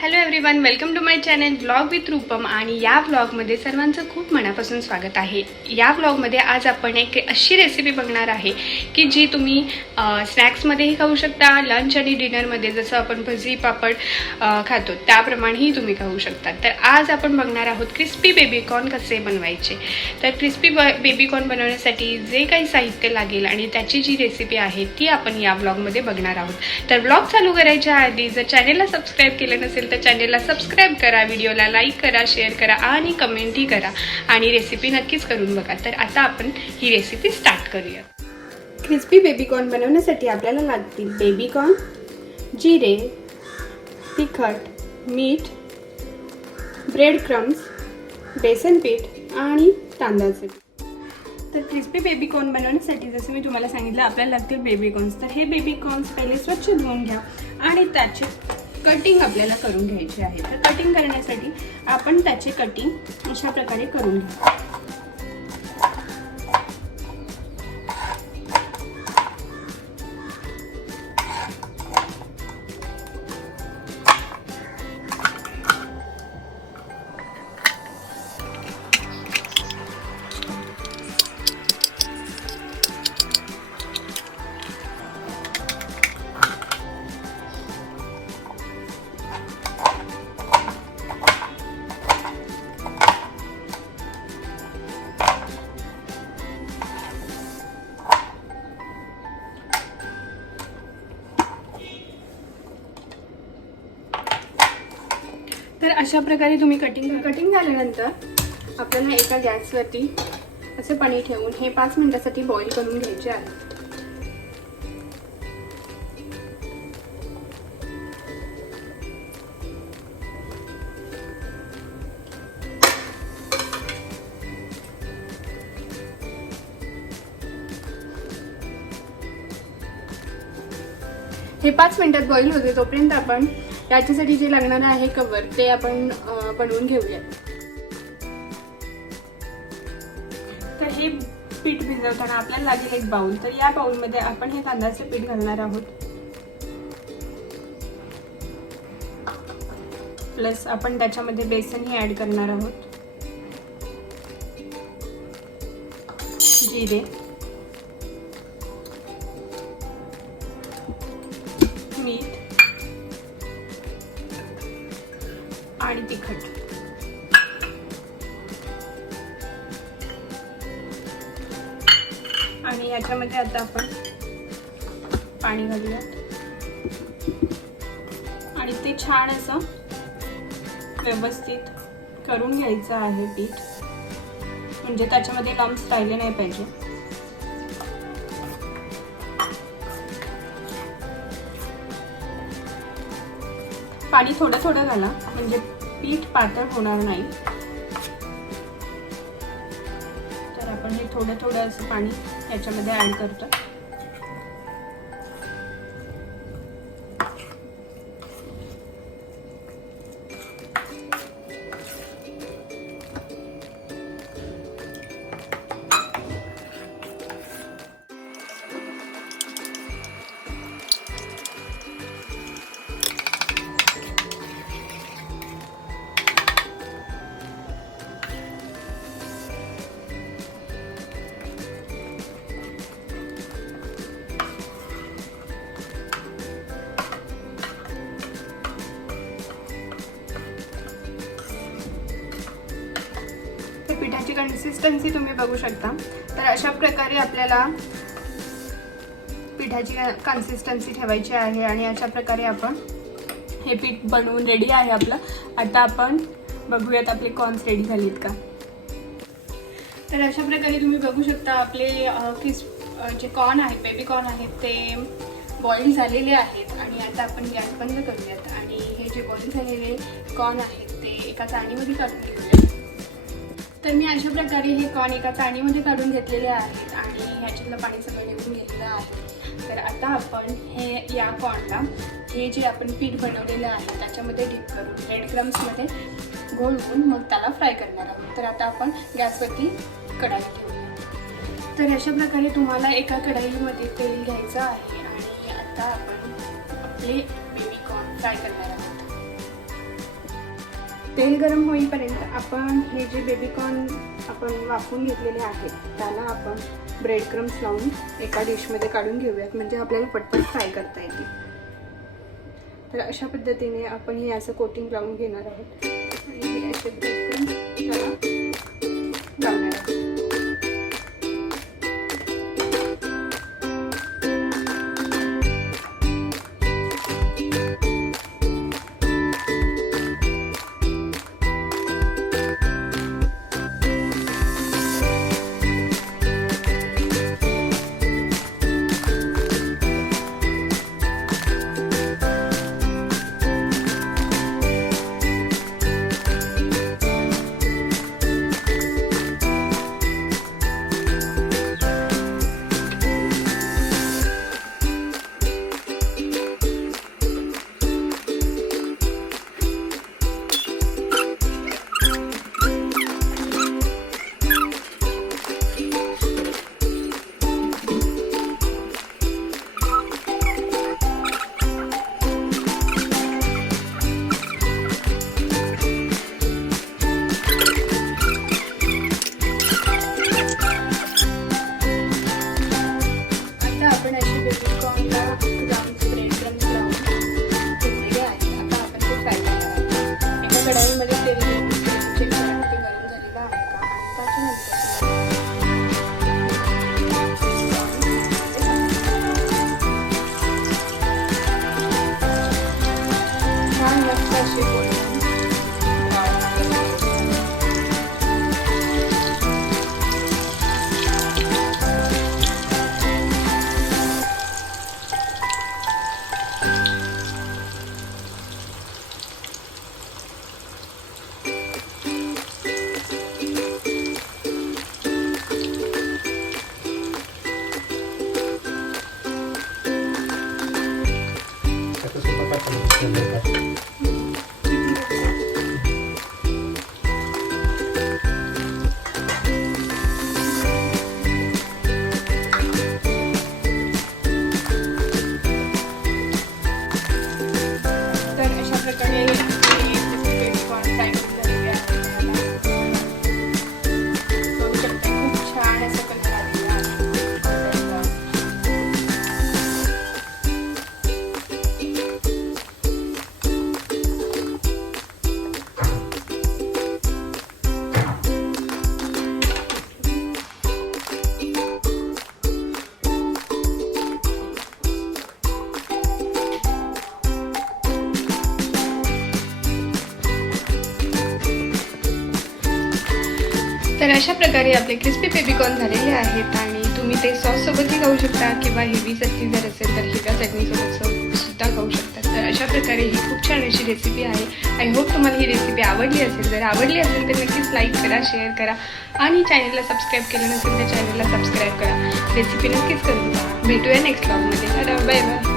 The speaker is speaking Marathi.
Hello everyone, welcome to my channel vlog with Roopam. आणि या व्लॉगमध्ये सर्वांचं खूप मनापासून स्वागत आहे. या व्लॉगमध्ये आज आपण एक अशी रेसिपी बघणार आहे की जी तुम्ही स्नॅक्समध्येही खाऊ शकता, लंच आणि डिनरमध्ये जसं आपण भजी पापड खातो त्याप्रमाणेही तुम्ही खाऊ शकता. तर आज आपण बघणार आहोत क्रिस्पी बेबीकॉर्न कसे बनवायचे. तर क्रिस्पी बेबीकॉर्न बनवण्यासाठी जे काही साहित्य लागेल आणि त्याची जी रेसिपी आहे ती आपण या व्लॉगमध्ये बघणार आहोत. तर व्लॉग चालू करायच्या आधी जर चॅनेलला सबस्क्राईब केलं नसेल तर चॅनेलला सबस्क्राईब करा, व्हिडिओला लाईक करा, शेअर करा आणि कमेंटही करा आणि रेसिपी नक्कीच करून बघा. तर आता आपण ही रेसिपी स्टार्ट करूया. क्रिस्पी बेबीकॉर्न बनवण्यासाठी आपल्याला लागतील बेबीकॉर्न, जिरे, तिखट, मीठ, ब्रेड क्रम्स, बेसन पीठ आणि तांदळाचे पीठ. तर क्रिस्पी बेबीकॉर्न बनवण्यासाठी जसं मी तुम्हाला सांगितलं आपल्याला लागतील बेबीकॉर्न्स. तर हे बेबीकॉर्न्स पहिले स्वच्छ धुवून घ्या आणि त्याचे कटिंग आपल्याला करून घ्यायचे आहे. तर कटिंग करण्यासाठी आपण त्याचे कटिंग अशा प्रकारे करून घेऊ. तर अशा प्रकारे तुम्ही कटिंग झाल्यानंतर आपल्याला एका गॅसवरती असे पाणी ठेवून हे 5 मिनिटासाठी बॉईल करून घ्यायचे आहे. हे 5 मिनिटात बॉईल होते तोपर्यंत आपण याच्यासाठी जे लागणार आहे कवर ते आपण बनवून घेऊया. तर हे पीठ भिजवताना आपल्याला लागेल एक बाउल. तर या बाउलमध्ये आपण हे तांदळाचे पीठ घालणार आहोत, प्लस आपण त्याच्यामध्ये बेसनही ऍड करणार आहोत, जिरे, मीठ आणि तिखट. आणि याच्यामध्ये आता आपण पाणी घालूयात आणि ते छान असं व्यवस्थित करून घ्यायचं आहे पीठ, म्हणजे त्याच्यामध्ये लम्स राहिले नाही पाहिजे. पाणी थोडं थोडं घाला म्हणजे पीठ पातळ होणार नाही. तर आपण हे थोडं थोडं असं पाणी याच्यामध्ये ऍड करतो. पिठाची कन्सिस्टन्सी तुम्ही बघू शकता. तर अशा प्रकारे आपल्याला पिठाची कन्सिस्टन्सी ठेवायची आहे आणि अशा प्रकारे आपण हे पीठ बनवून रेडी आहे आपलं. आता आपण बघूयात आपले कॉर्न्स रेडी झालेत का. तर अशा प्रकारे तुम्ही बघू शकता आपले जे कॉर्न आहेत, बेबी कॉर्न आहेत ते बॉईल झालेले आहेत. आणि आता आपण गॅस बंद करूयात आणि हे जे बॉईल झालेले कॉर्न आहेत ते एका चाळणीमध्ये काढून घेऊयात. तर मी अशा प्रकारे हे कॉर्न एका चाळणीमध्ये काढून घेतलेले आहेत आणि ह्याच्यातलं पाणी सगळं निघून घेतलेलं आहे. तर आता आपण हे या कॉर्नला हे जे आपण पीठ बनवलेलं आहे त्याच्यामध्ये डीप करून ब्रेड क्रम्समध्ये घोळवून मग त्याला फ्राय करणार आहोत. तर आता आपण गॅसवरती कढाई ठेवूया. तर अशा प्रकारे तुम्हाला एका कढाईमध्ये तेल घ्यायचं आहे आणि आता आपण आपले बेबीकॉर्न फ्राय करणार आहोत. तेल गरम होईपर्यंत आपण हे जे बेबीकॉर्न आपण वाफवून घेतलेले आहेत त्याला आपण ब्रेड क्रम्स लावून एका डिशमध्ये काढून घेऊयात, म्हणजे आपल्याला पटपट फ्राय करता येतील. तर अशा पद्धतीने आपण हे असं कोटिंग लावून घेणार आहोत आणि हे असे ब्रेड क्रम्स त्याला लावणार आहोत. तर अशा प्रकारे आपले क्रिस्पी बेबीकॉर्न झालेले आहेत आणि तुम्ही ते सॉससोबतही खाऊ शकता किंवा हिरवी चटणी जर असेल तर हिरव्या चटणीसोबत सुद्धा खाऊ शकता. तर अशा प्रकारे ही खूप छान अशी रेसिपी आहे. आय होप तुम्हाला ही रेसिपी आवडली असेल. जर आवडली असेल तर नक्कीच लाईक करा, शेअर करा आणि चॅनलला सबस्क्राईब केलं नसेल तर चॅनलला सबस्क्राईब करा. रेसिपी नक्कीच करून भेटूया नेक्स्ट व्लॉगमध्ये. Bye bye.